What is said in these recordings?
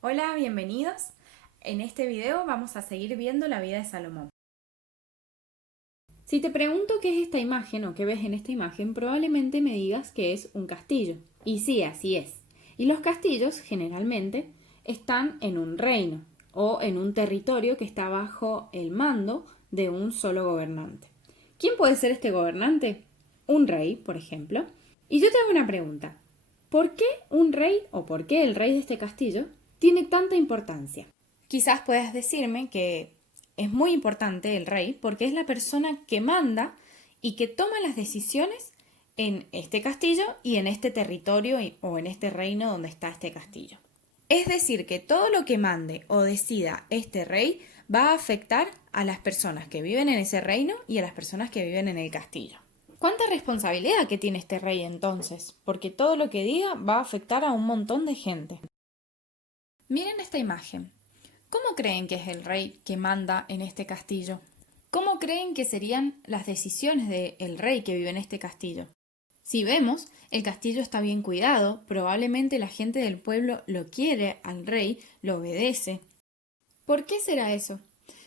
Hola, bienvenidos. En este video vamos a seguir viendo la vida de Salomón. Si te pregunto qué es esta imagen o qué ves en esta imagen, probablemente me digas que es un castillo. Y sí, así es. Y los castillos generalmente están en un reino o en un territorio que está bajo el mando de un solo gobernante. ¿Quién puede ser este gobernante? Un rey, por ejemplo. Y yo te hago una pregunta. ¿Por qué un rey o por qué el rey de este castillo tiene tanta importancia? Quizás puedas decirme que es muy importante el rey porque es la persona que manda y que toma las decisiones en este castillo y en este territorio o en este reino donde está este castillo. Es decir, que todo lo que mande o decida este rey va a afectar a las personas que viven en ese reino y a las personas que viven en el castillo. ¿Cuánta responsabilidad que tiene este rey entonces? Porque todo lo que diga va a afectar a un montón de gente. Miren esta imagen. ¿Cómo creen que es el rey que manda en este castillo? ¿Cómo creen que serían las decisiones del rey que vive en este castillo? Si vemos, el castillo está bien cuidado, probablemente la gente del pueblo lo quiere al rey, lo obedece. ¿Por qué será eso?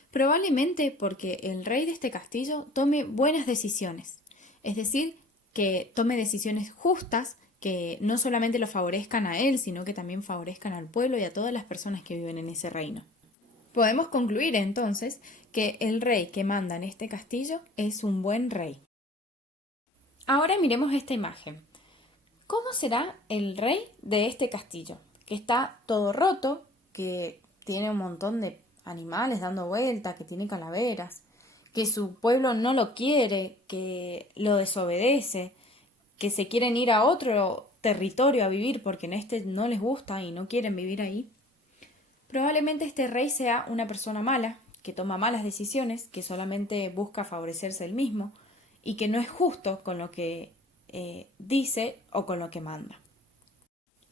Probablemente porque el rey de este castillo tome buenas decisiones, es decir, que tome decisiones justas que no solamente lo favorezcan a él, sino que también favorezcan al pueblo y a todas las personas que viven en ese reino. Podemos concluir entonces que el rey que manda en este castillo es un buen rey. Ahora miremos esta imagen. ¿Cómo será el rey de este castillo? Que está todo roto, que tiene un montón de animales dando vueltas, que tiene calaveras, que su pueblo no lo quiere, que lo desobedece, que se quieren ir a otro territorio a vivir porque en este no les gusta y no quieren vivir ahí. Probablemente este rey sea una persona mala, que toma malas decisiones, que solamente busca favorecerse él mismo y que no es justo con lo que dice o con lo que manda.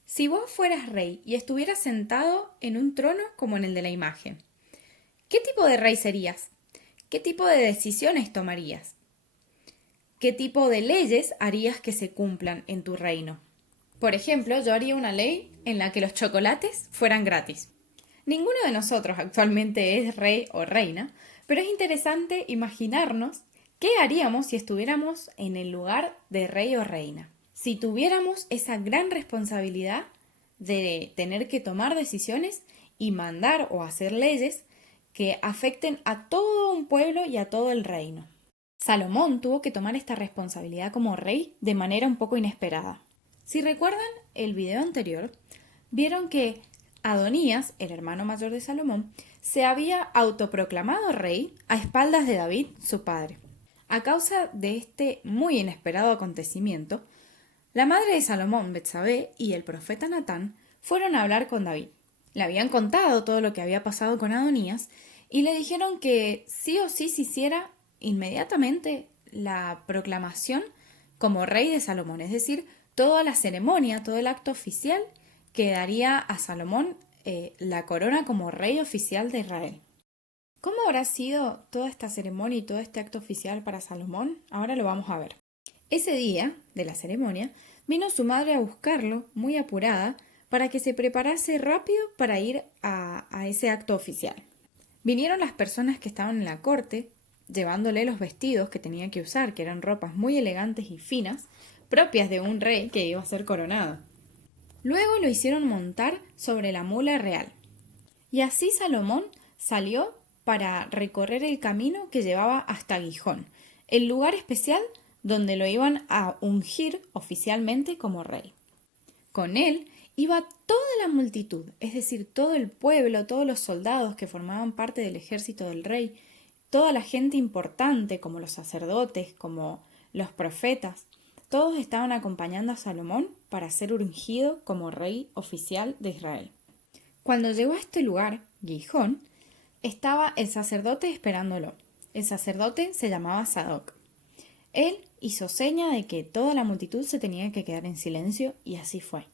Si vos fueras rey y estuvieras sentado en un trono como en el de la imagen, ¿qué tipo de rey serías? ¿Qué tipo de decisiones tomarías? ¿Qué tipo de leyes harías que se cumplan en tu reino? Por ejemplo, yo haría una ley en la que los chocolates fueran gratis. Ninguno de nosotros actualmente es rey o reina, pero es interesante imaginarnos qué haríamos si estuviéramos en el lugar de rey o reina. Si tuviéramos esa gran responsabilidad de tener que tomar decisiones y mandar o hacer leyes que afecten a todo un pueblo y a todo el reino. Salomón tuvo que tomar esta responsabilidad como rey de manera un poco inesperada. Si recuerdan el video anterior, vieron que Adonías, el hermano mayor de Salomón, se había autoproclamado rey a espaldas de David, su padre. A causa de este muy inesperado acontecimiento, la madre de Salomón, Betsabé, y el profeta Natán fueron a hablar con David. Le habían contado todo lo que había pasado con Adonías y le dijeron que sí o sí se hiciera inmediatamente la proclamación como rey de Salomón, es decir, toda la ceremonia, todo el acto oficial que daría a Salomón la corona como rey oficial de Israel. ¿Cómo habrá sido toda esta ceremonia y todo este acto oficial para Salomón? Ahora lo vamos a ver. Ese día de la ceremonia vino su madre a buscarlo, muy apurada, para que se preparase rápido para ir a ese acto oficial. Vinieron las personas que estaban en la corte, llevándole los vestidos que tenía que usar, que eran ropas muy elegantes y finas, propias de un rey que iba a ser coronado. Luego lo hicieron montar sobre la mula real. Y así Salomón salió para recorrer el camino que llevaba hasta Gijón, el lugar especial donde lo iban a ungir oficialmente como rey. Con él iba toda la multitud, es decir, todo el pueblo, todos los soldados que formaban parte del ejército del rey, toda la gente importante como los sacerdotes, como los profetas, todos estaban acompañando a Salomón para ser ungido como rey oficial de Israel. Cuando llegó a este lugar, Gijón, estaba el sacerdote esperándolo. El sacerdote se llamaba Sadoc. Él hizo seña de que toda la multitud se tenía que quedar en silencio y así fue.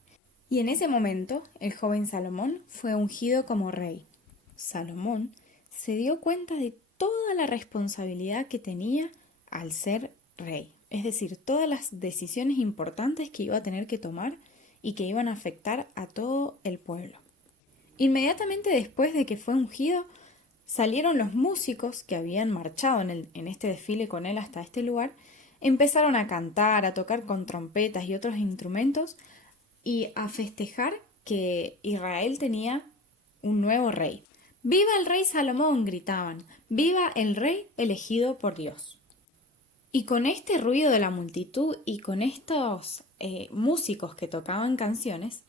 Y en ese momento el joven Salomón fue ungido como rey. Salomón se dio cuenta de toda la responsabilidad que tenía al ser rey, es decir, todas las decisiones importantes que iba a tener que tomar y que iban a afectar a todo el pueblo. Inmediatamente después de que fue ungido, salieron los músicos que habían marchado en este desfile con él hasta este lugar, empezaron a cantar, a tocar con trompetas y otros instrumentos y a festejar que Israel tenía un nuevo rey. ¡Viva el rey Salomón!, gritaban. ¡Viva el rey elegido por Dios! Y con este ruido de la multitud y con estos músicos que tocaban canciones,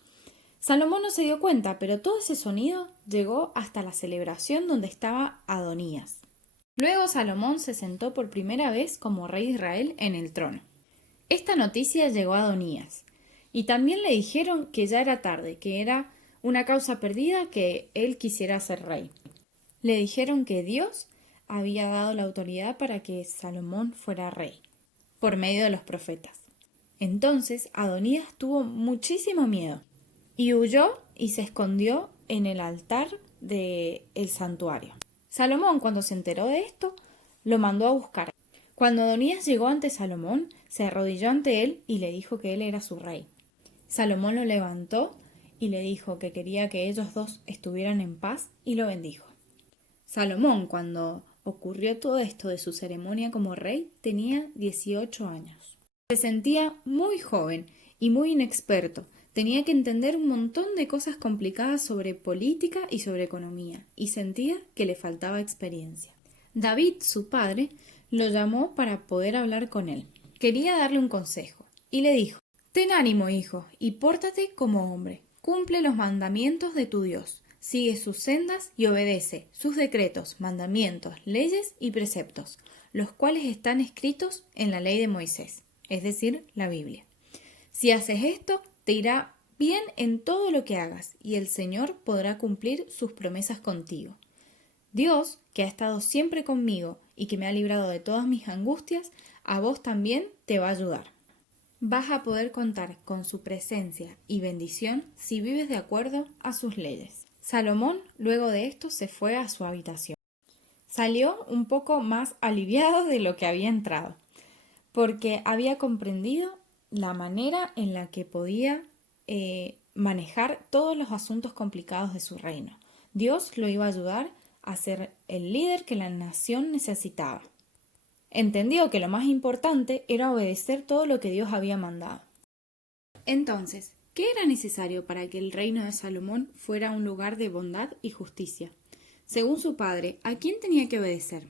Salomón no se dio cuenta, pero todo ese sonido llegó hasta la celebración donde estaba Adonías. Luego Salomón se sentó por primera vez como rey de Israel en el trono. Esta noticia llegó a Adonías, y también le dijeron que ya era tarde, que era una causa perdida que él quisiera ser rey. Le dijeron que Dios había dado la autoridad para que Salomón fuera rey, por medio de los profetas. Entonces Adonías tuvo muchísimo miedo, y huyó y se escondió en el altar del santuario. Salomón, cuando se enteró de esto, lo mandó a buscar. Cuando Adonías llegó ante Salomón, se arrodilló ante él y le dijo que él era su rey. Salomón lo levantó y le dijo que quería que ellos dos estuvieran en paz y lo bendijo. Salomón, cuando ocurrió todo esto de su ceremonia como rey, tenía 18 años. Se sentía muy joven y muy inexperto. Tenía que entender un montón de cosas complicadas sobre política y sobre economía, y sentía que le faltaba experiencia. David, su padre, lo llamó para poder hablar con él. Quería darle un consejo, y le dijo: «Ten ánimo, hijo, y pórtate como hombre. Cumple los mandamientos de tu Dios. Sigue sus sendas y obedece sus decretos, mandamientos, leyes y preceptos, los cuales están escritos en la ley de Moisés, es decir, la Biblia. Si haces esto, te irá bien en todo lo que hagas, y el Señor podrá cumplir sus promesas contigo. Dios, que ha estado siempre conmigo y que me ha librado de todas mis angustias, a vos también te va a ayudar. Vas a poder contar con su presencia y bendición si vives de acuerdo a sus leyes». Salomón, luego de esto, se fue a su habitación. Salió un poco más aliviado de lo que había entrado, porque había comprendido la manera en la que podía manejar todos los asuntos complicados de su reino. Dios lo iba a ayudar a ser el líder que la nación necesitaba. Entendió que lo más importante era obedecer todo lo que Dios había mandado. Entonces, ¿qué era necesario para que el reino de Salomón fuera un lugar de bondad y justicia? Según su padre, ¿a quién tenía que obedecer?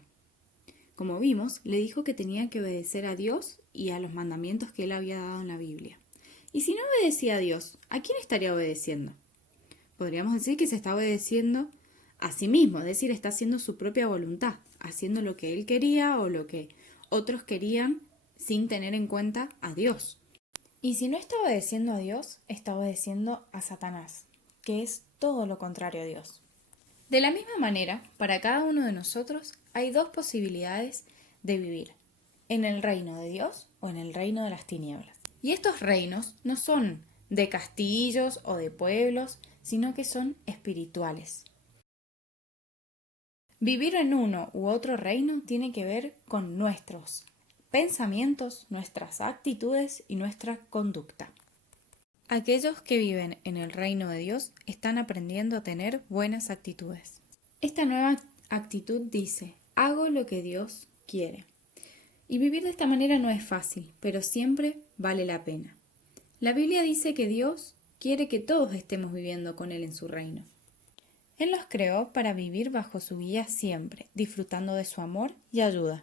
Como vimos, le dijo que tenía que obedecer a Dios y a los mandamientos que él había dado en la Biblia. Y si no obedecía a Dios, ¿a quién estaría obedeciendo? Podríamos decir que se está obedeciendo a sí mismo, es decir, está haciendo su propia voluntad, haciendo lo que él quería o lo que otros querían sin tener en cuenta a Dios. Y si no está obedeciendo a Dios, está obedeciendo a Satanás, que es todo lo contrario a Dios. De la misma manera, para cada uno de nosotros hay dos posibilidades de vivir: en el reino de Dios o en el reino de las tinieblas. Y estos reinos no son de castillos o de pueblos, sino que son espirituales. Vivir en uno u otro reino tiene que ver con nuestros pensamientos, nuestras actitudes y nuestra conducta. Aquellos que viven en el reino de Dios están aprendiendo a tener buenas actitudes. Esta nueva actitud dice: hago lo que Dios quiere. Y vivir de esta manera no es fácil, pero siempre vale la pena. La Biblia dice que Dios quiere que todos estemos viviendo con Él en su reino. Él nos creó para vivir bajo su guía siempre, disfrutando de su amor y ayuda.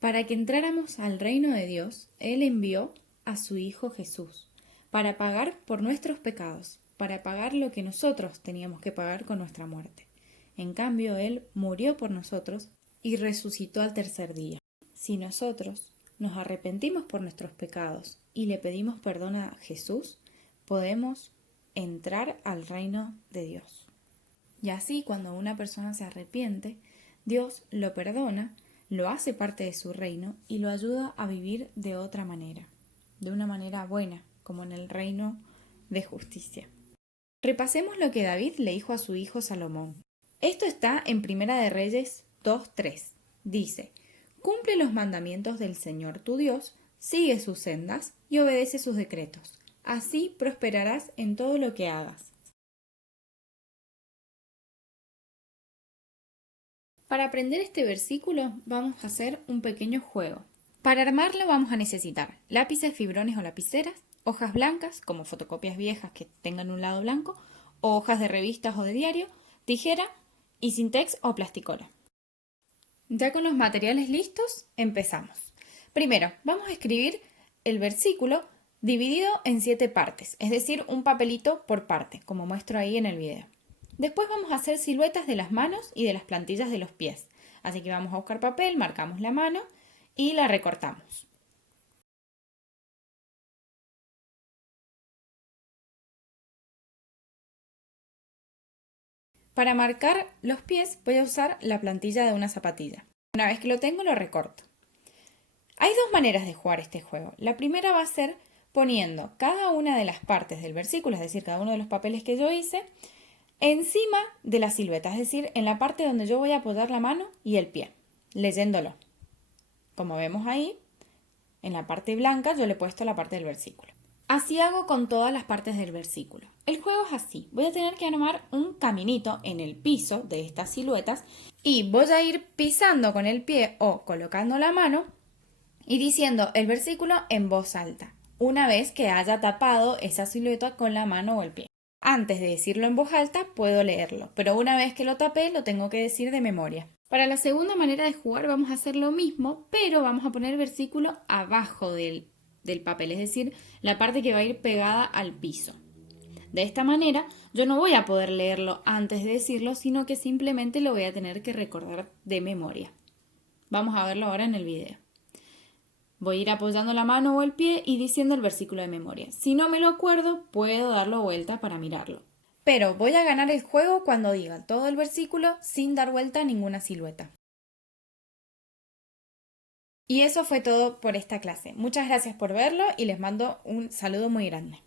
Para que entráramos al reino de Dios, Él envió a su Hijo Jesús, para pagar por nuestros pecados, para pagar lo que nosotros teníamos que pagar con nuestra muerte. En cambio, Él murió por nosotros y resucitó al tercer día. Si nosotros nos arrepentimos por nuestros pecados y le pedimos perdón a Jesús, podemos entrar al reino de Dios. Y así, cuando una persona se arrepiente, Dios lo perdona, lo hace parte de su reino y lo ayuda a vivir de otra manera, de una manera buena, como en el reino de justicia. Repasemos lo que David le dijo a su hijo Salomón. Esto está en Primera de Reyes 2:3. Dice: cumple los mandamientos del Señor tu Dios, sigue sus sendas y obedece sus decretos. Así prosperarás en todo lo que hagas. Para aprender este versículo vamos a hacer un pequeño juego. Para armarlo vamos a necesitar lápices, fibrones o lapiceras, hojas blancas como fotocopias viejas que tengan un lado blanco, o hojas de revistas o de diario, tijera y Sintex o plasticola. Ya con los materiales listos, empezamos. Primero, vamos a escribir el versículo dividido en 7 partes, es decir, un papelito por parte, como muestro ahí en el video. Después vamos a hacer siluetas de las manos y de las plantillas de los pies. Así que vamos a buscar papel, marcamos la mano y la recortamos. Para marcar los pies voy a usar la plantilla de una zapatilla. Una vez que lo tengo, lo recorto. Hay dos maneras de jugar este juego. La primera va a ser poniendo cada una de las partes del versículo, es decir, cada uno de los papeles que yo hice, encima de la silueta, es decir, en la parte donde yo voy a apoyar la mano y el pie, leyéndolo. Como vemos ahí, en la parte blanca yo le he puesto la parte del versículo. Así hago con todas las partes del versículo. El juego es así. Voy a tener que armar un caminito en el piso de estas siluetas y voy a ir pisando con el pie o colocando la mano y diciendo el versículo en voz alta, una vez que haya tapado esa silueta con la mano o el pie. Antes de decirlo en voz alta puedo leerlo, pero una vez que lo tapé lo tengo que decir de memoria. Para la segunda manera de jugar vamos a hacer lo mismo, pero vamos a poner el versículo abajo del papel, es decir, la parte que va a ir pegada al piso. De esta manera yo no voy a poder leerlo antes de decirlo, sino que simplemente lo voy a tener que recordar de memoria. Vamos a verlo ahora en el video. Voy a ir apoyando la mano o el pie y diciendo el versículo de memoria. Si no me lo acuerdo, puedo darlo vuelta para mirarlo. Pero voy a ganar el juego cuando diga todo el versículo sin dar vuelta a ninguna silueta. Y eso fue todo por esta clase. Muchas gracias por verlo y les mando un saludo muy grande.